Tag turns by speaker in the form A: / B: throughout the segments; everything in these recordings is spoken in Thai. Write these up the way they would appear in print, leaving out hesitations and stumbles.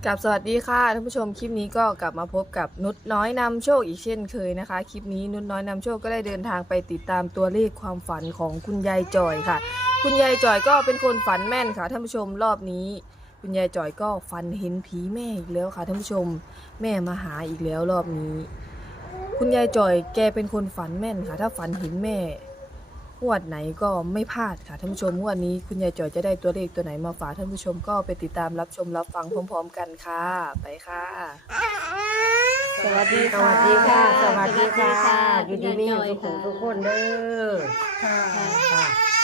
A: กับสวัสดีค่ะท่านผู้ชมคลิปนี้ก็กลับมาพบกับนุชน้อยนำโชคอีกเช่นเคยนะคะคลิปนี้นุชน้อยนำโชคก็ได้เดินทางไปติดตามตัวเลขความฝันของคุณยายจอยค่ะคุณยายจอยก็เป็นคนฝันแม่นค่ะท่านผู้ชมรอบนี้คุณยายจอยก็ฝันเห็นผีแม่อีกแล้วค่ะท่านผู้ชมแม่มาหาอีกแล้วรอบนี้คุณยายจอยแกเป็นคนฝันแม่นค่ะถ้าฝันเห็นแม่งวดไหนก็ไม่พลาดค่ะท่านผู้ชมงวดนี้คุณยายจอยจะได้ตัวเลขตัวไหนมาฝากท่านผู้ชมก็ไปติดตามรับชมรับฟังพร้อมๆกันค่ะไปค่ะ
B: สวัสดีค่ะ
C: สวัสดีค่ะ
B: สวัสดีค่ะ
C: อยู่ดีมีสุขทุกคนเด้อ
B: ค่ะ
C: ค่ะ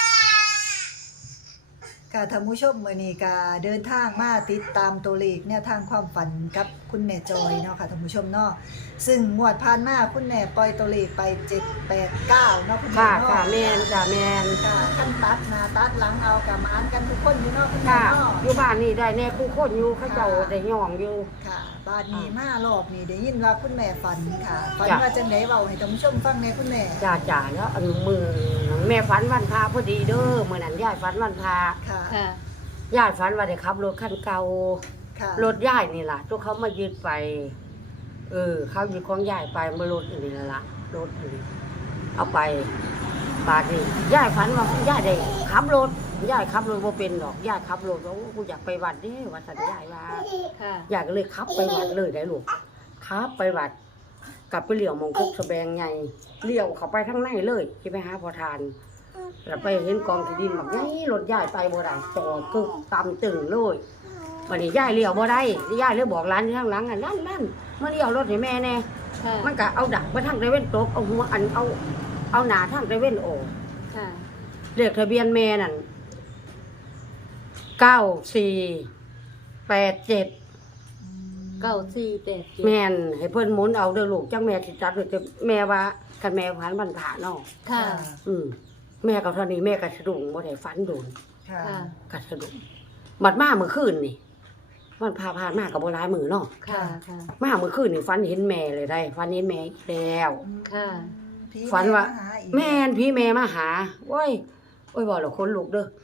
B: ค่ะท่านผู้ชมมื้อนี้ก็เดินทางมาติดตามตัวเลขแนวทางความฝันกับคุณแม่จอยเนาะค่ะท่านผู้ชมเนาะซึ่งงวดผ่านมาคุณแม่ปล่อยตัวเลขไป7 8 9เนาะคุณแม่
C: ค่ะ
B: เนาะ
C: ค่ะแมนจ้ะแมน
B: ค่ะขั้นตัดหน้าตัดหลังเอากับมานกันทุกคนอยู่เนาะคุณแม่
C: ค่ะ
B: เนาะ
C: อยู่บ้านนี่ได้แน่คู่คนอยู่เขาเจ้าได้ย่องอยู่
B: ค่ะบาดนี้มารอบนี้ได้ยินว่าคุณแม่ฝันค่ะฝัน
C: จ้ะ
B: ว่าจังได๋เว้าให้ท่านผู้ชมฟังแหน่คุณแม่
C: จ่าแล้วอันมือแม่ฝันวันพาพอดีเด้อมื้อนั้นยายฝันวันพา
B: ค่ะ
D: ค่ะ
C: ยายฝันว่าได้ขับรถคันเก่า
B: ค่ะ
C: รถยายนี่ล่ะทุกเขามายึดไปเขายึดของยายไปมารถอันนี้ล่ะรถอันนี้เอาไปบาดนี้ยายฝันว่ายายได้ขับรถยายขับรถบ่เป็นหรอกยายขับรถแล้วกูอยากไปวัดเด้ว่าซั่นยายว่า
D: ค่ะ
C: อยากเลยขับไปวัดเลยได้ลูกขับไปวัดกลับไปเลี้ยวมองคุกสะแบงใหญ่เลี้ยวเข้าไปข้างในเลยที่ไปหาพอทานแล้วไปเห็นกองที่ดินแบบนี้รถย้ายไปบ่ได้จอดกึกตำตึงเลยวันนี้ย้ายเลี้ยวบ่ได้ย้ายเลยบอกร้านที่ข้างหลังอ่ะนั่นมาเลี้ยวรถให้แม่แน่
D: ค่ะ
C: มันก็เอาดักไปทางตะเว้นตกเอาหัวอันเอาหน้าทางตะเว้นออก
D: ค่ะ
C: เลขทะเบียนแม่นั่น9487
D: 9487
C: แม่นให้เพิ่นหมุนเอาเด้อลูกจังแม่สิจัดไว้แต่แม่ว่าคันแม่ฝันบรรพาเนาะ
D: ค่ะ
C: แม่ก็เท่านี้แม่ก็สะดุ้งบ่ได้ฝันโดน
B: ค่ะ
D: ค่ะ
C: ก็สะดุ้งบัดมาเมื่อคืนนี่มันพาผ่านมาก็บ่หลายมื้อเนาะ
D: ค่ะ ค่ะ
C: มาเมื่อคืนนี่ฝันเห็นแม่เลยได้ฝันเห็นแม่อีกแล้ว
D: ค่ะ
C: ฝันว่า
B: ผีมหอีก
C: แม่นพี่แม่มาหาโอ้ยบอกแล้วคนลุกเด้อ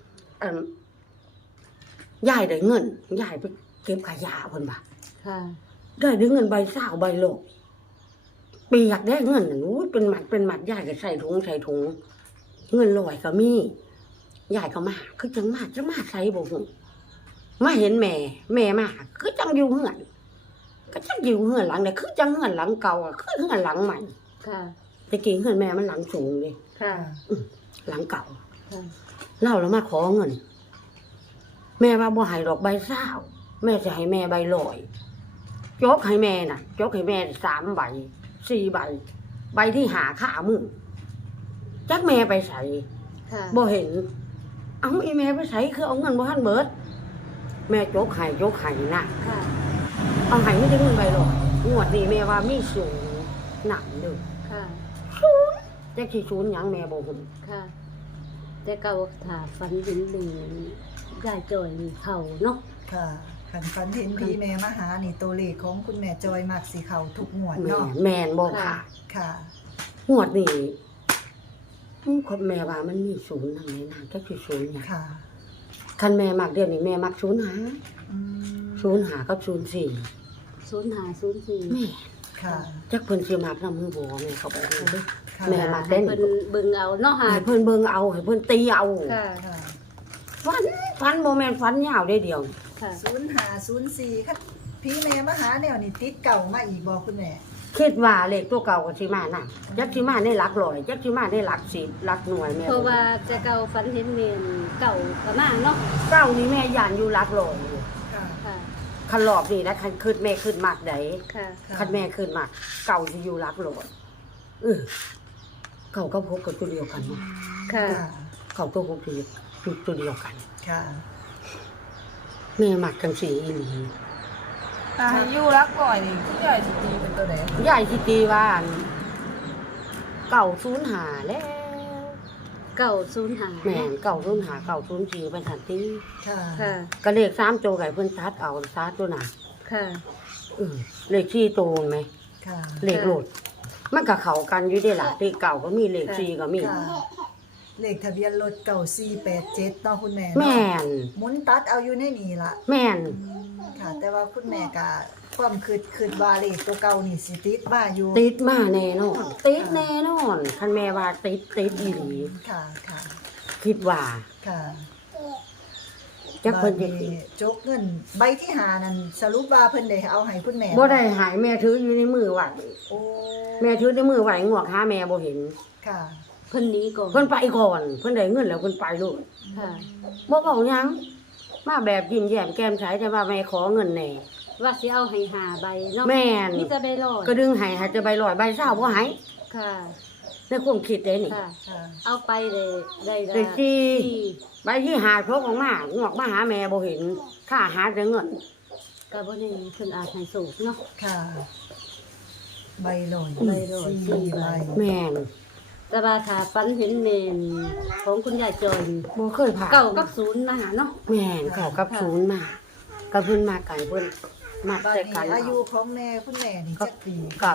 C: ยายได้เงินยายไปเก็บขยะเพิ่นว่า
D: ค่ะ
C: ได้เงินใบ20ใบโลกเปียกได้เงินอู้ยเป็นหมัดยายก็ใส่ถุงเงินลอยก็มียายก็มาคือจังมาใส่บ่ฮู้มาเห็นแม่มาคือจังอยู่เฮือนก็จังอยู่เฮือนหลังเนี่ยคือจังเฮือนหลังเก่าอ่ะคือเฮือนหลังใหม่
D: ค่ะ
C: แต่กี้เฮือนแม่มันหลังสูงเลย
D: ค่ะ
C: หลังเก่า
D: ค่ะ
C: เล่าแล้วมาขอเงิน แม่ว่าบ่ให้ดอกใบ20แม่จะให้แม่ใบ100จกให้แม่น่ะจกให้แม่3ใบ4ใบใบที่หาข้ามึงจักแม่ไปใส่
D: ค่ะ
C: บ่เห็นเอาอีแม่ไปใส่คือเอาเงินบ่ทันเบิดแม่จกให้น่ะ
D: ค่ะ
C: เอาให้ไม่ได้เงินใบ100งวดนี้แม่ว่ามีสูงหนักเด้อ
D: ค่ะ
C: จักสิศูนย์หยังแม่บ่ฮู้
D: ค่ะ แต่เก่าถาฟันดินหนึ่งยายจอยนี่เขาเนาะ
B: ค่ะขันฝันเห็นผีแม่มาหานี่ตัวเลขของคุณแม่จอยมักสีเขาทุกงวดเนาะ
C: แม่นบ่ค่ะ
B: ค่ะ
C: งวดนี้คนแม่ว่ามันมีศูนย์ทางไหนนะจักสิศูนย์หยัง
B: ค่ะ
C: คันแม่มักเดี๋ยวนี้แม่มัก05
B: อืม
C: 05กับ04
D: 0504
C: แม่
B: ค่ะ
C: จักเพิ่นสิมักนำมือบ่แม่เขาบอกเด้อ
B: ค่ะ
C: แม่มา
D: ให้เพิ่นเบิ่งเอาเนาะค่ะ
C: ให้เพิ่นเบิ่งเอาให้เพิ่นตีเอา
D: ค่ะ
B: ค่ะ
C: ฟันบ่แม่นฟันยาวได้เดียว
D: ค่ะ
B: 0504ค่ะผีแม่มาหาแนวนี่ติดเก่ามาอีกบ่คุณแม่
C: คิดว่าเลขตัวเก่าก็สิมาน่ะจักสิมาในหลักร้อยจักสิมาในหลัก10หลักหน่วยแม่
D: เพราะว่าแต่เก่าฟันเห็นเมนเก่าก็มาเนาะ
C: เก้านี่แม่ย่านอยู่หลักร้อยอยู่
B: ค่ะ
D: ค่ะ
C: คันรอบนี่นะคันคิดแม่คิดมากใด
D: ค่ะ
C: คันแม่คิดมากเก่าสิอยู่หลักร้อยเก่าก็พบกับตัวเดียวกันนะ
D: ค่ะ
C: เก่าตัวพบตัวเดียวกัน
B: ค่ะ
C: แม่มักจังซี่อีหลี
A: อายุรักก่อยนี่คุณยายสิตีเป็นตัวไหน
C: ยายสิตีว่าเก่า05แล้ว
D: เก่าศูนย์หา
C: แม่นเก่า04เป็นสันติ
B: ค่ะ
D: ค่ะ
C: ก็เลข3ตัวไก่เพิ่นตัดเอาตัดตัวน่ะ
D: ค่ะ
C: เลข4ตัวไหม
B: ค่ะ
C: เลขโลดมันก็เข้ากันอยู่ได้ล่ะเลขเก่าก็มีเลข4ก็มี
B: ค่ะเลขทะเบียนรถเก่า487เนาะคุณแม่เนาะ
C: แม่น
B: หมุนตัดเอาอยู่ในนี่ล่ะ
C: แม่น
B: ค่ะ แต่ว่าคุณแม่ก็ความคิดว่าเลขตัวเก่านี่สิติดมาอยู่
C: ติดมาแน่นอนติดแน่นอนคันแม่ว่าติดอีหลี
B: ค่ะค่ะ
C: คิดว่า
B: ค่ะ
C: จักเพิ่นจะ
B: บัดนี้จกเงินใบที่หานั่นสรุปว่าเพิ่นได้เอาให้คุณแม่
C: บ่ได้หายแม่ถืออยู่ในมือไว้
B: โอ้
C: แม่ถือในมือไว้งวกหาแม่บ่เห็น
B: ค่ะ
D: เพิ่นหนี้ก่อน
C: เพิ่นไปก่อนเพิ่นได้เงินแล้วเพิ่นไปโลด
D: ค่ะ
C: บ่เว้าหยังมาแบบยิ้มแย้มแก้มใสแต่ว่าแม่ขอเงินแน่
D: ว่าสิเอาให้5ใบเนาะ
C: แม่น
D: มีแต่ใบลอย
C: ก็ดึงให้หาจะใบ100ใบ20บ่ให้
D: ค่ะ
C: ในความคิดเด้นี่
D: ค่ะ
B: ค่ะ
D: เอาไปเลยได้
C: ได้สี่
D: สี่
C: ใบที่หาพกออกมางวกมาหาแม่บ่เห็นค่าหาแต่เงิน
D: ก็บ่แน่เพิ่นอาจให้สูงเนาะ
B: ค่ะ ใบลอย
D: ใบลอย
B: สี่ใบ
C: แม่น
D: แต่ว่าถ้าฝันเห็นเมนของคุณยายจอยนี่
C: บ่เคยผ่าน
D: เก่ากับศูนย์นะคะเนาะ
C: แม่นเข้ากับศูนย์มากับเพิ่นมาไกลเพิ่นมา
B: บัด
C: แต่
B: นี้
C: กัน
B: อายุของแม่คุณแม่นี่จักปี
C: ก็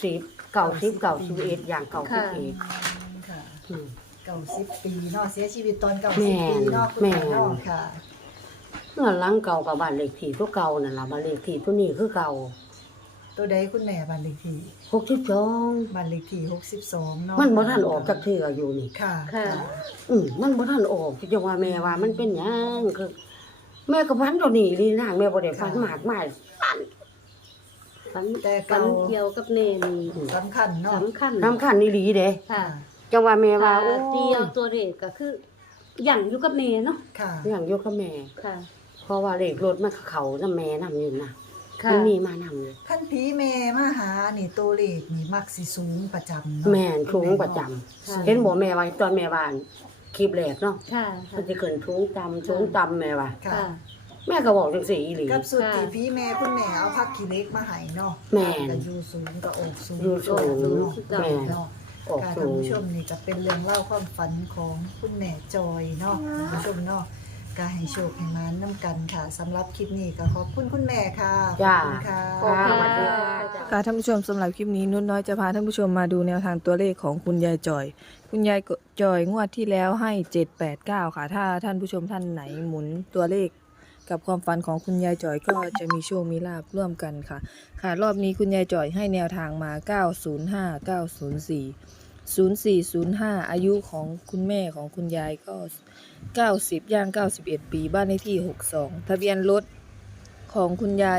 C: 91อย่าง91
B: ค่ะ
C: อืม
B: 90 ปีเนาะเสียชีวิตตอน
C: แม่
B: 90 ปีเนาะคุณ
C: แม่
B: แม่เนาะค่ะ
C: เงินหลังเก่ากับบ้านเลขที่ตัวเก่านั่นล่ะบ้านเลขที่ตัวนี้คือเก่า
B: ตัวใดคุณแม่บ้านเลขที่
C: 62
B: บ้านเลขที่62เนาะ
C: มันบ่ทันออกจักเทื่ออยู่นี่
B: ค่ะ
D: ค่ะ
C: มันบ่ทันออกจังว่าแม่ว่ามันเป็นหยังคือ แม่ก็ฝันตัวนี้ลีนางแม่บ่ได้ฝันมากมายฝัน
D: ฝัน
B: แต่
D: ฝั
B: เก่าน
D: เกี่ยวกับเนนี่
B: สำคัญเนาะ
D: สำคัญ
C: สำคัญอีหลีเด้
D: ค่ะ
C: จังว่าแม่ว่า
D: ถ้า
C: โอ้
D: เดียวตัวเลขก็คืออย่างอยู่กับเนเนาะ
B: ค่ะ
C: อย่างอยู่กับแม่
D: ค่ะ
C: เพราะว่าเลขรถมันก็เข้านำแม่นำอยู่นะ
D: ค่ะ
C: มันมีมานำอยู่
B: คันผีแม่มาหานี่ตัวเลขนี่มักสิสูงประจำเนาะ
C: แม่นสูงประจำ
D: ค่ะ
C: เห็นบ่แม่ว่าตอนแม่บ้านคลิปแรกเนาะ
D: ค่ะ
C: มันสิขึ้นสูงต่ำแม่ว่า
B: ค่ะ
D: ค่ะ
C: แม่ก็บอกจังซี่อีหลี
B: กับสุดที่
D: ค่ะ
B: พี่แม่คุณแม่เอาผักขี้เหล็กมาให้เนาะ
C: แม่น
B: ก็อยู่สูงก็ออกสูง
C: อยู่สูง
B: เนาะ
C: แม่น
B: เนาะ
C: ออก
B: ค่ะ
C: สู
B: ท่าน
C: ง
B: ผู้ชมนี่ก็เป็นเรื่องเล่าความฝันของคุณแม่จอยเนาะท่านผู้ชมเนาะก็ให้โชคให้มานำกันค่ะสำหรับคลิปนี้ก็ขอบคุณคุณแม่ค่ะขอบ
C: จ้า
B: คุณค่ะ
C: ค่ะสวัสดีค่ะ
A: ค่ะท่านผู้ชมสำหรับคลิปนี้นุ่นน้อยจะพาท่านผู้ชมมาดูแนวทางตัวเลขของคุณยายจอย คุณยายจอยงวดที่แล้วให้ 789 ค่ะ ถ้าท่านผู้ชมท่านไหนหมุนตัวเลขกับความฝันของคุณยายจอยก็จะมีโชคมีลาภร่วมกันค่ะ ค่ะรอบนี้คุณยายจอยให้แนวทางมา 905 904 0405 อายุของคุณแม่ของคุณยายก็ 90 ย่าง 91 ปีบ้านเลขที่ 62 ทะเบียนรถของคุณยาย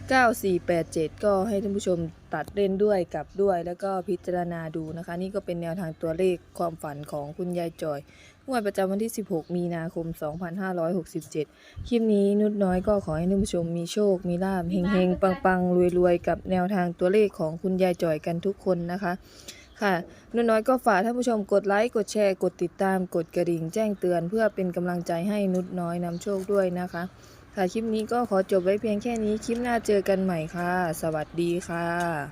A: 9487 ก็ให้ท่านผู้ชมตัดเล่นด้วยกลับด้วย แล้วก็พิจารณาดูนะคะ นี่ก็เป็นแนวทางตัวเลขความฝันของคุณยายจอยงวดประจำวันที่ 16 มีนาคม 2567 คลิปนี้นุชน้อยก็ขอให้ท่านผู้ชมมีโชค มีลาภเฮงๆ ปังๆ รวยๆ กับแนวทางตัวเลขของคุณยายจอยกันทุกคนนะคะ ค่ะนุชน้อยก็ฝากท่านผู้ชมกดไลค์ กดแชร์ กดติดตาม กดกระดิ่งแจ้งเตือนเพื่อเป็นกำลังใจให้นุชน้อยนำโชคด้วยนะคะ ค่ะคลิปนี้ก็ขอจบไว้เพียงแค่นี้ คลิปหน้าเจอกันใหม่ค่ะ สวัสดีค่ะ